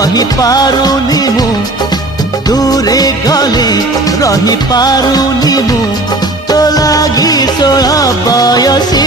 रही पारुनी मु दूरे गले रही पारुनी मु तो लागी 16 बयसी